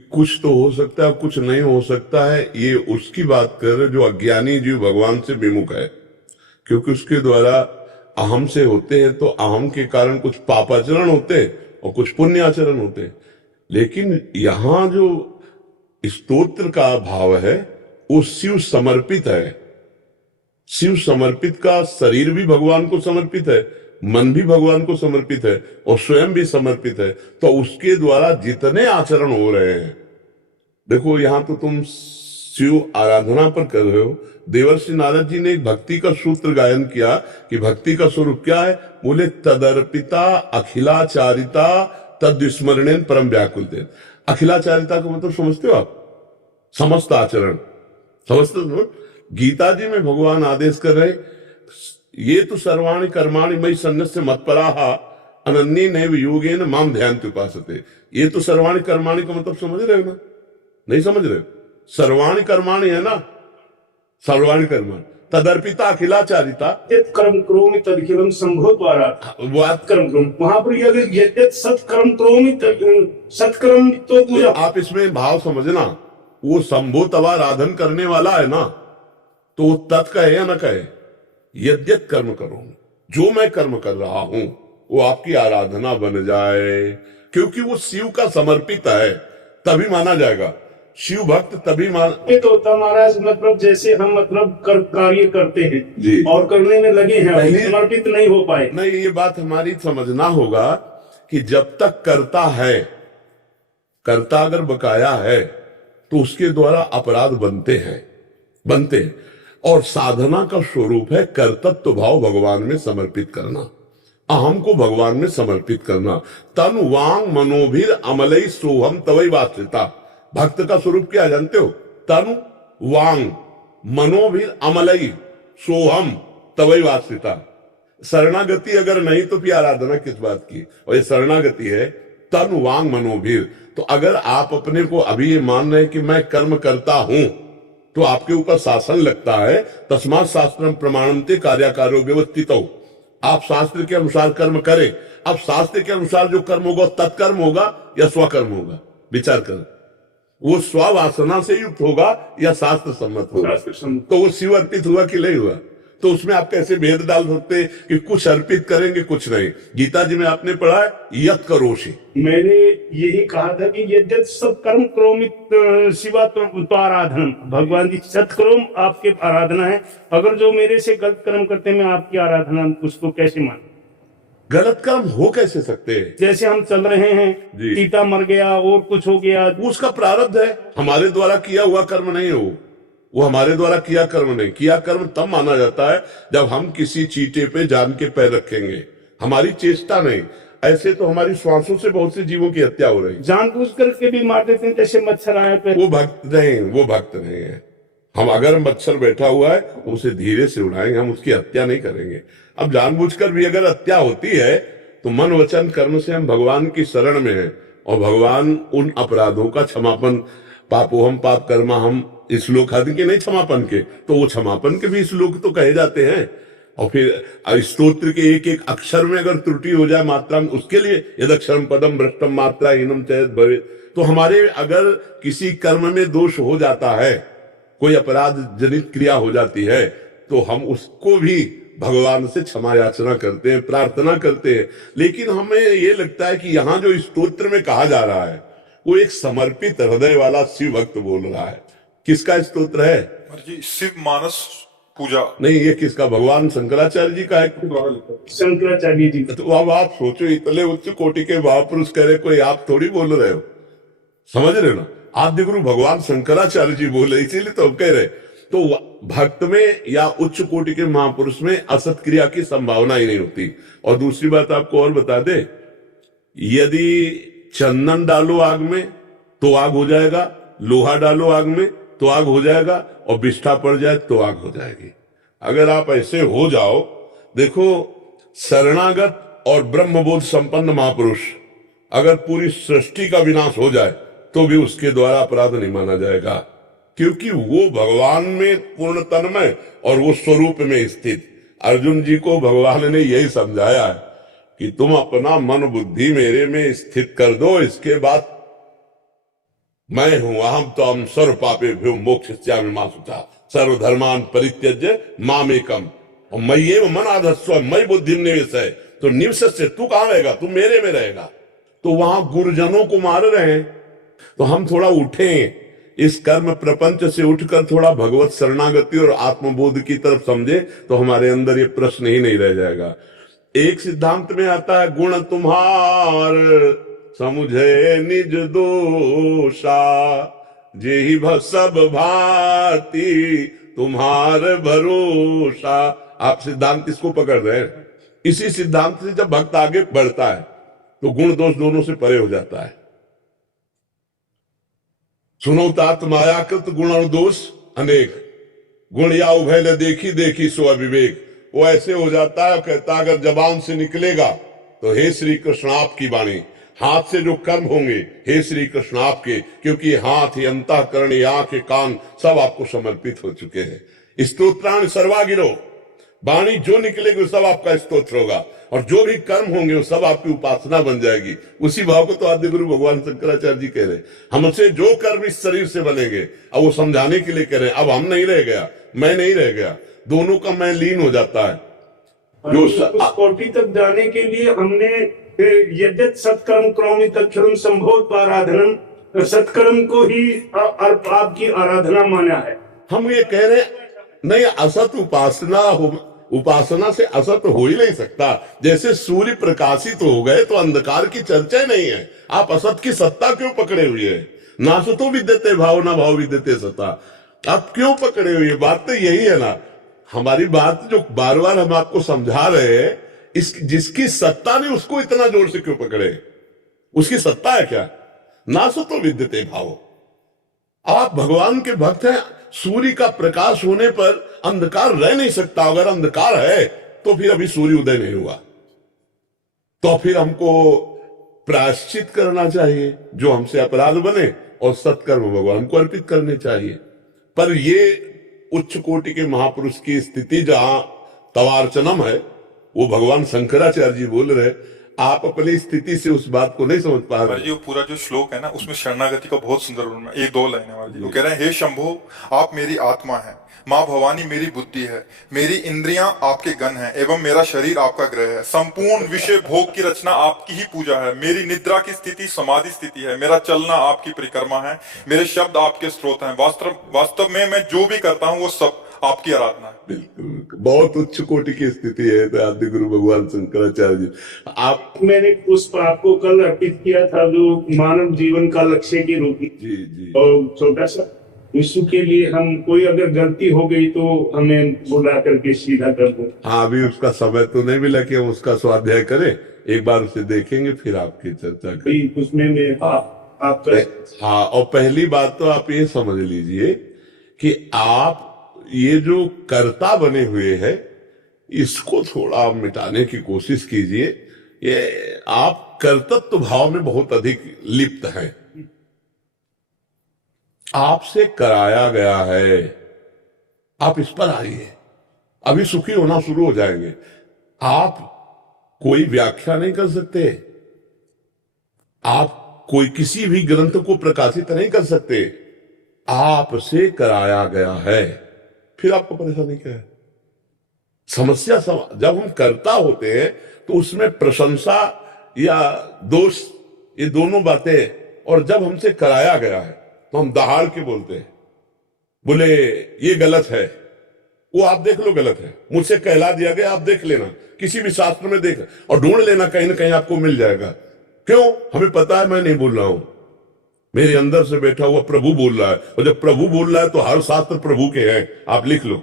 कुछ तो हो सकता है, कुछ नहीं हो सकता है, ये उसकी बात कर रहे जो अज्ञानी जीव भगवान से विमुख है, क्योंकि उसके द्वारा अहम से होते हैं, तो अहम के कारण कुछ पापाचरण होते हैं और कुछ पुण्याचरण होते हैं। लेकिन यहां जो स्तोत्र का भाव है वो शिव समर्पित है। शिव समर्पित का शरीर भी भगवान को समर्पित है, मन भी भगवान को समर्पित है और स्वयं भी समर्पित है। तो उसके द्वारा जितने आचरण हो रहे हैं, देखो यहां तो तुम शिव आराधना पर कर रहे हो। देवर्षि नारद जी ने एक भक्ति का सूत्र गायन किया कि भक्ति का स्वरूप क्या है। बोले तदर्पिता अखिलाचारिता तद्विस्मरणेन परम व्याकुलते। अखिलाचारिता का मतलब समझते हो आप? समस्त आचरण, समझते हो? गीता जी में भगवान आदेश कर रहे, ये तो सर्वाणि कर्माणि मयि सन्न्यस्य मत्पराः अनन्ये नैव योगेन माम ध्यायन्ति उपासते। ये तो सर्वाणि कर्माणि का मतलब समझ रहे हो ना? नहीं समझ रहे? सर्वाणि कर्माणि है ना, सर्वाणि कर्माणि तदर्पिता अखिलाचारिता कर्म करोमि तदखिलम संभो द्वारा बात कर्म करो। वहां पर यद्यत सत्कर्म करोमि सत्कर्म तो पूजा। आप इसमें भाव समझना, वो संभो तवाराधन करने वाला है ना, तो वो तत् कहे या न कहे, यद्यत कर्म करो, जो मैं कर्म कर रहा हूं वो आपकी आराधना बन जाए, क्योंकि वो शिव का समर्पित है, तभी माना जाएगा। शिव भक्त तभी तो होता महाराज, मतलब जैसे हम मतलब कार्य करते हैं जी और करने में लगे हैं, समर्पित नहीं हो पाए। नहीं, ये बात हमारी समझना होगा कि जब तक करता है, कर्ता अगर बकाया है तो उसके द्वारा अपराध बनते हैं। और साधना का स्वरूप है कर्तत्व भाव भगवान में समर्पित करना, अहम को भगवान में समर्पित करना। तन वांग मनोभिर अमलई सोहम तवई वास्यता। भक्त का स्वरूप क्या जानते हो? तन वांग मनोभिर अमलई सोहम तवई वास्यता। शरणागति अगर नहीं तो फिर आराधना किस बात की? और ये शरणागति है तन वांग मनोभिर। तो अगर आप अपने को अभी ये मान रहे हैं कि मैं कर्म करता हूं, तो आपके ऊपर शासन लगता है। तस्मात् शास्त्रम प्रमाणन्ते कार्याकारो व्यवस्थितो। आप शास्त्र के अनुसार कर्म करें। अब शास्त्र के अनुसार जो कर्म होगा तत्कर्म होगा या स्वकर्म होगा? विचार कर, वो स्ववासना से युक्त होगा या शास्त्र सम्मत होगा? तो वो शिव अर्पित हुआ कि नहीं हुआ? तो उसमें आप कैसे भेद डाल सकते कि कुछ अर्पित करेंगे कुछ नहीं? गीता जी में आपने पढ़ा है यत् करोषि। मैंने यही कहा था कि यद्यत सत्कर्म करोमि शिवा तो आराधना, भगवान जी सत्कर्म आपके आराधना है। अगर जो मेरे से गलत कर्म करते हैं, मैं आपकी आराधना उसको कैसे मान? गलत कर्म हो कैसे सकते हैं? जैसे हम चल रहे हैं, सीता मर गया और कुछ हो गया, उसका प्रारब्ध है। हमारे द्वारा किया हुआ कर्म नहीं हो, वो हमारे द्वारा किया कर्म नहीं। किया कर्म तब माना जाता है जब हम किसी चीटे पे जान के पैर रखेंगे, हमारी चेष्टा नहीं। ऐसे तो हमारी श्वासों से बहुत से जीवों की हत्या हो रही, जानबूझ करके भी मार देते हैं, जैसे मच्छर आया पे। वो भक्त नहीं, वो भक्त नहीं है। हम अगर मच्छर बैठा हुआ है उसे धीरे से उड़ाएंगे, हम उसकी हत्या नहीं करेंगे। अब जानबूझकर भी अगर हत्या होती है तो मन वचन कर्म से हम भगवान की शरण में हैं, और भगवान उन अपराधों का क्षमापन, पापोहम पाप कर्मा हम श्लोक आदि के नहीं क्षमापन के, तो वो क्षमापन के भी श्लोक तो कहे जाते हैं। और फिर स्तोत्र के एक एक अक्षर में अगर त्रुटि हो जाए मात्रा में, उसके लिए यदक्षरम पदम भ्रष्टम मात्रा हीनम चेत भवे। तो हमारे अगर किसी कर्म में दोष हो जाता है, कोई अपराध जनित क्रिया हो जाती है, तो हम उसको भी भगवान से क्षमा याचना करते हैं, प्रार्थना करते हैं। लेकिन हमें ये लगता है कि यहाँ जो स्तोत्र में कहा जा रहा है वो एक समर्पित हृदय वाला शिव भक्त बोल रहा है। किसका स्तोत्र है? शिव मानस पूजा नहीं, ये किसका? भगवान शंकराचार्य जी का है। शंकराचार्य जी। तो अब आप सोचो, इतने उच्च कोटि के महापुरुष कह रहे, कोई आप थोड़ी बोल रहे हो, समझ रहे हो ना? आद्य गुरु भगवान शंकराचार्य जी बोले, इसीलिए तो कह रहे। तो भक्त में या उच्च कोटि के महापुरुष में असत क्रिया की संभावना ही नहीं होती। और दूसरी बात आपको और बता दे, यदि चंदन डालो आग में तो आग हो जाएगा, लोहा डालो आग में तो आग हो जाएगा, और बिष्ठा पड़ जाए तो आग हो जाएगी। अगर आप ऐसे हो जाओ, देखो शरणागत और ब्रह्मबोध संपन्न महापुरुष, अगर पूरी सृष्टि का विनाश हो जाए तो भी उसके द्वारा अपराध नहीं माना जाएगा, क्योंकि वो भगवान में पूर्ण तन्मय और वो स्वरूप में स्थित। अर्जुन जी को भगवान ने यही समझाया है कि तुम अपना मन बुद्धि मेरे में स्थित कर दो, इसके बाद मैं हूं अहम तो हम सर्व पापेभ्यो मोक्षयिष्यामि मा शुचः सर्वधर्मान परित्यज्य मामेकम। और मय्येव मनाधत्स्व मयि बुद्धिम निवेशय। तो निवसस्य तू कहां रहेगा, तू मेरे में रहेगा। तो वहां गुरुजनों को मार रहे हैं। तो हम थोड़ा उठें, इस कर्म प्रपंच से उठकर थोड़ा भगवत शरणागति और आत्मबोध की तरफ समझे, तो हमारे अंदर ये प्रश्न ही नहीं रह जाएगा। एक सिद्धांत में आता है, गुण तुम्हार समुझे निज दोषा, जेहि सब भांति तुम्हार भरोसा। आप सिद्धांत इसको पकड़ रहे हैं। इसी सिद्धांत से जब भक्त आगे बढ़ता है तो गुण दोष दोनों से परे हो जाता है। सुनो तात मायाकृत गुण और दोष अनेक, गुण या उभय न देखी देखी सो अविवेक। वो ऐसे हो जाता है, कहता अगर जबान से निकलेगा तो हे श्री कृष्ण आपकी वाणी, हाथ से जो कर्म होंगे हे श्री कृष्ण आपके, क्योंकि हाथ ही अंतःकरण, आंख के कान सब आपको समर्पित हो चुके हैं। स्तोत्राण सर्वागिरो, वाणी जो निकलेगी वो सब आपका स्तोत्र होगा, और जो भी कर्म होंगे वो सब आपकी उपासना बन जाएगी। उसी भाव को तो आदि गुरु भगवान शंकराचार्य जी कह रहे हैं, हमसे जो कर्म इस शरीर से बनेंगे। अब वो समझाने के लिए कह रहे हैं, अब हम नहीं रह गया, मैं नहीं रह गया, दोनों का मैं लीन हो जाता है। जो उस कोटि तक जाने के लिए हमने यद्यत सत्कर्म करोमि तत्क्षरम संभोत आराधनम, सत्कर्म को ही आपकी आराधना माना है। हम ये कह रहे नहीं, असत उपासना से असत हो ही नहीं सकता। जैसे सूर्य प्रकाशित हो गए तो अंधकार की चर्चा ही नहीं है। आप असत की सत्ता क्यों पकड़े हुए हैं? ना सतो विद्यते भाव ना भाव विद्यते सत्ता, आप क्यों पकड़े हुए? बात तो यही है ना। हमारी बात जो बार बार हम आपको समझा रहे हैं, जिसकी सत्ता नहीं उसको इतना जोर से क्यों पकड़े? उसकी सत्ता है क्या? ना सतो विद्यते भाव। आप भगवान के भक्त हैं, सूर्य का प्रकाश होने पर अंधकार रह नहीं सकता। अगर अंधकार है तो फिर अभी सूर्य उदय नहीं हुआ, तो फिर हमको प्रायश्चित करना चाहिए जो हमसे अपराध बने, और सत्कर्म भगवान को अर्पित करने चाहिए। पर ये उच्च कोटि के महापुरुष की स्थिति जहां तवार्चनम है, वो भगवान शंकराचार्य जी बोल रहे, आप अपनी स्थिति से उस बात को नहीं समझ पा रहे। जो पूरा जो श्लोक है ना, उसमें शरणागति का बहुत सुंदर वर्णन है। एक दो लाइन है वाली, वो कह रहे हैं, हे शंभो आप मेरी आत्मा है, माँ भवानी मेरी बुद्धि है, मेरी इंद्रियां आपके गण हैं, एवं मेरा शरीर आपका ग्रह है। संपूर्ण विषय भोग की रचना आपकी ही पूजा है। मेरी निद्रा की स्थिति समाधि स्थिति है, मेरा चलना आपकी परिक्रमा है, मेरे शब्द आपके स्रोत हैं। वास्तव में मैं जो भी करता हूँ वो सब आपकी आराधना है। बिल्कुल, बहुत उच्च कोटि की स्थिति है तो आदि गुरु भगवान शंकराचार्य जी। आप मैंने पुष्प आपको कल अर्पित किया था, जो मानव जीवन का लक्ष्य के रूप में। जी जी, और छोटा सा विश्व के लिए हम कोई अगर गलती हो गई तो हमें बुला करके सीधा कर दो। हाँ, अभी उसका समय तो नहीं मिला कि हम उसका स्वाध्याय करें। एक बार उसे देखेंगे फिर आपकी चर्चा करें उसमें आप हाँ, और पहली बात तो आप ये समझ लीजिए कि आप ये जो कर्ता बने हुए हैं, इसको थोड़ा मिटाने की कोशिश कीजिए। ये आप कर्तृत्व भाव में बहुत अधिक लिप्त हैं। आपसे कराया गया है, आप इस पर आइए, अभी सुखी होना शुरू हो जाएंगे। आप कोई व्याख्या नहीं कर सकते, आप कोई किसी भी ग्रंथ को प्रकाशित नहीं कर सकते, आपसे कराया गया है। फिर आपको परेशानी क्या है? समस्या जब हम कर्ता होते हैं तो उसमें प्रशंसा या दोष, ये दोनों बातें। और जब हमसे कराया गया है तो हम दहाड़ के बोलते हैं, बोले ये गलत है, वो आप देख लो गलत है, मुझसे कहला दिया गया, आप देख लेना, किसी भी शास्त्र में देख और ढूंढ लेना, कहीं ना कहीं आपको मिल जाएगा। क्यों? हमें पता है मैं नहीं बोल रहा हूं, मेरे अंदर से बैठा हुआ प्रभु बोल रहा है। और जब प्रभु बोल रहा है तो हर शास्त्र प्रभु के हैं, आप लिख लो।